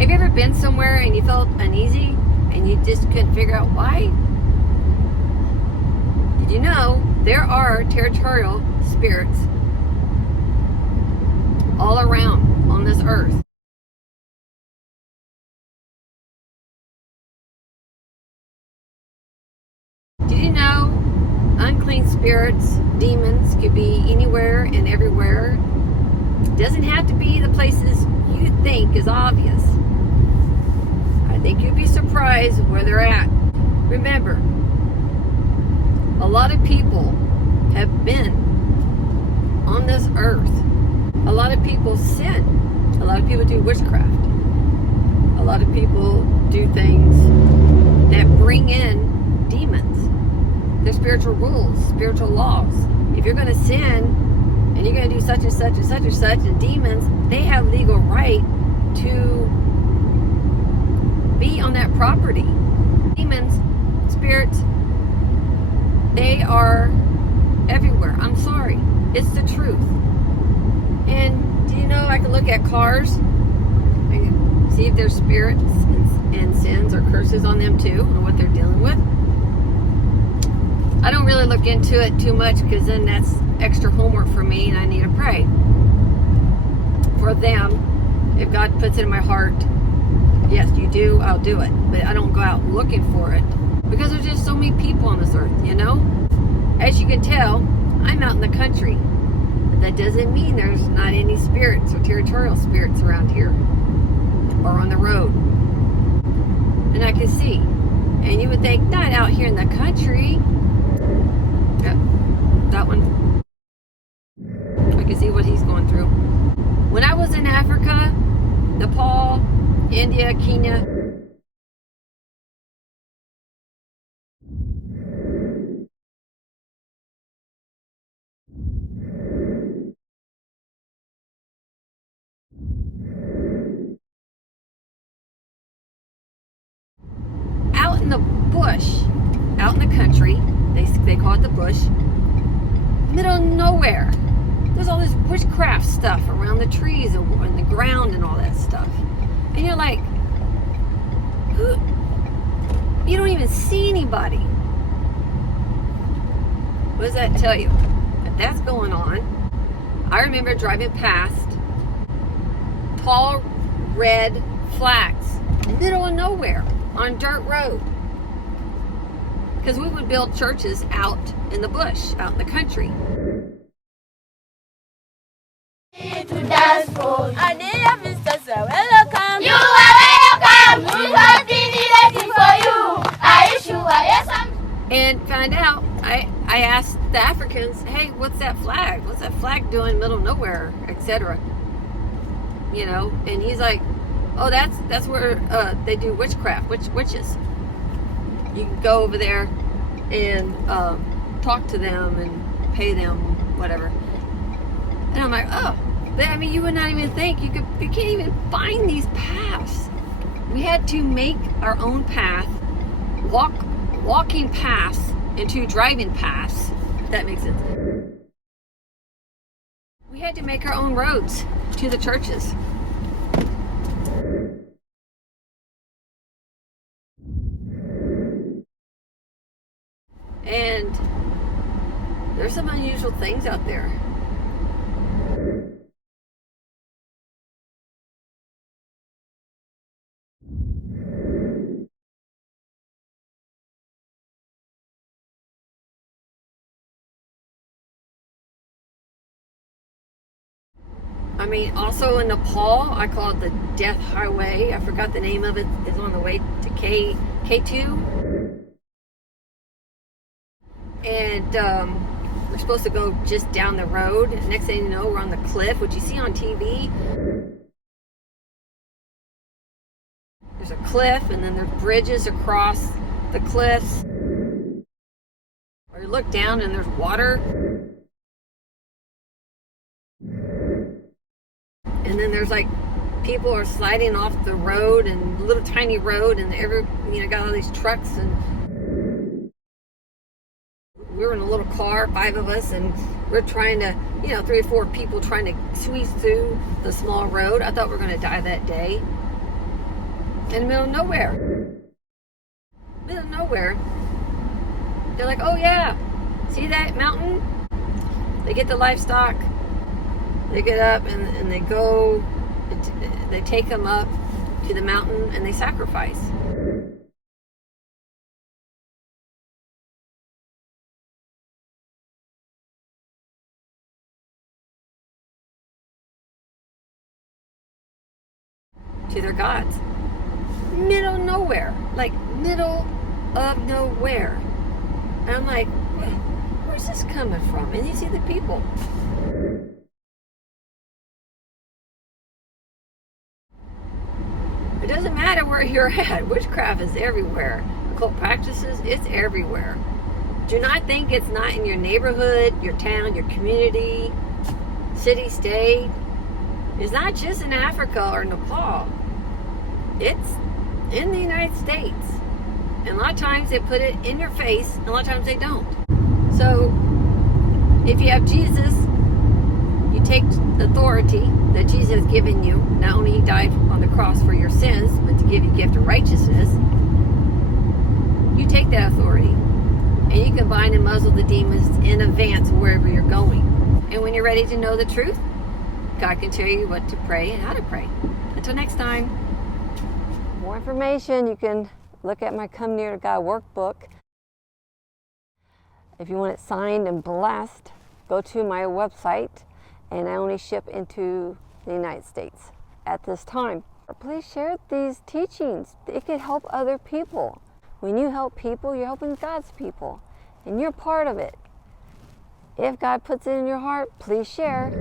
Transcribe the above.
Have you ever been somewhere and you felt uneasy and you just couldn't figure out why? Did you know there are territorial spirits all around on this earth? Did you know unclean spirits, demons, could be anywhere and everywhere? It doesn't have to be the places you think is obvious. I think you'd be surprised where they're at. Remember, a lot of people have been on this earth. A lot of people sin. A lot of people do witchcraft. A lot of people do things that bring in demons. There's spiritual rules, spiritual laws. If you're going to sin and you're going to do such and such and such and such, and demons, they have legal right to be on that property. Demons, spirits, they are everywhere. I'm sorry. It's the truth. And do you know I can look at cars and see if there's spirits and sins or curses on them too, or what they're dealing with? I don't really look into it too much because then that's extra homework for me, and I need to pray for them. If God puts it in my heart, yes, you do, I'll do it. But I don't go out looking for it because there's just so many people on this earth, you know? As you can tell, I'm out in the country. But that doesn't mean there's not any spirits or territorial spirits around here or on the road. And I can see. And you would think, not out here in the country. Yep, that one. I can see what he's going through. When I was in Africa, Nepal, India, Kenya, out in the bush, out in the country, they call it the bush, middle of nowhere. There's all this witchcraft stuff around the trees and the ground and all that stuff. And you're like, you don't even see anybody. What does that tell you? If that's going on. I remember driving past tall red flags, middle of nowhere, on dirt road. Because we would build churches out in the bush, out in the country. To dance for Our dear visitors are welcome. you are welcome. We have been waiting for you. Are you sure? Yes, And found out, I asked the Africans, hey, what's that flag? What's that flag doing in the middle of nowhere, etc. You know, and he's like, oh, that's where they do witchcraft, witches. You can go over there and talk to them and pay them, whatever. And I'm like, oh, I mean, you would not even think you can't even find these paths. We had to make our own path, walking paths into driving paths. If that makes sense. We had to make our own roads to the churches. And there's some unusual things out there. I mean, also in Nepal, I call it the Death Highway. I forgot the name of it. It's on the way to K2. And we're supposed to go just down the road. Next thing you know, we're on the cliff, which you see on TV. There's a cliff, and then there's bridges across the cliffs. Or you look down and there's water. And then there's like people are sliding off the road and little tiny road, and got all these trucks, and we were in a little car, 5 of us, and we're trying to, 3 or 4 people trying to squeeze through the small road. I thought we were going to die that day. in the middle of nowhere. Middle of nowhere. They're like, oh yeah, see that mountain? They get the livestock. They get up and they go, they take them up to the mountain and they sacrifice. To their gods. Middle of nowhere. Like middle of nowhere. And I'm like, where's this coming from? And you see the people. It doesn't matter where you're at. Witchcraft is everywhere. Occult practices, it's everywhere. Do not think it's not in your neighborhood, your town, your community, city, state. It's not just in Africa or Nepal. It's in the United States. And a lot of times they put it in your face, and a lot of times they don't. So, if you have Jesus, you take the authority that Jesus has given you. Not only He died on the cross for your sins, but to give you a gift of righteousness. You take that authority, and you can bind and muzzle the demons in advance wherever you're going. And when you're ready to know the truth, God can tell you what to pray and how to pray. Until next time. More information, you can look at my Come Near to God workbook. If you want it signed and blessed, go to my website, and I only ship into the United States at this time. Please share these teachings. It can help other people. When you help people, you're helping God's people, and you're part of it. If God puts it in your heart, please share.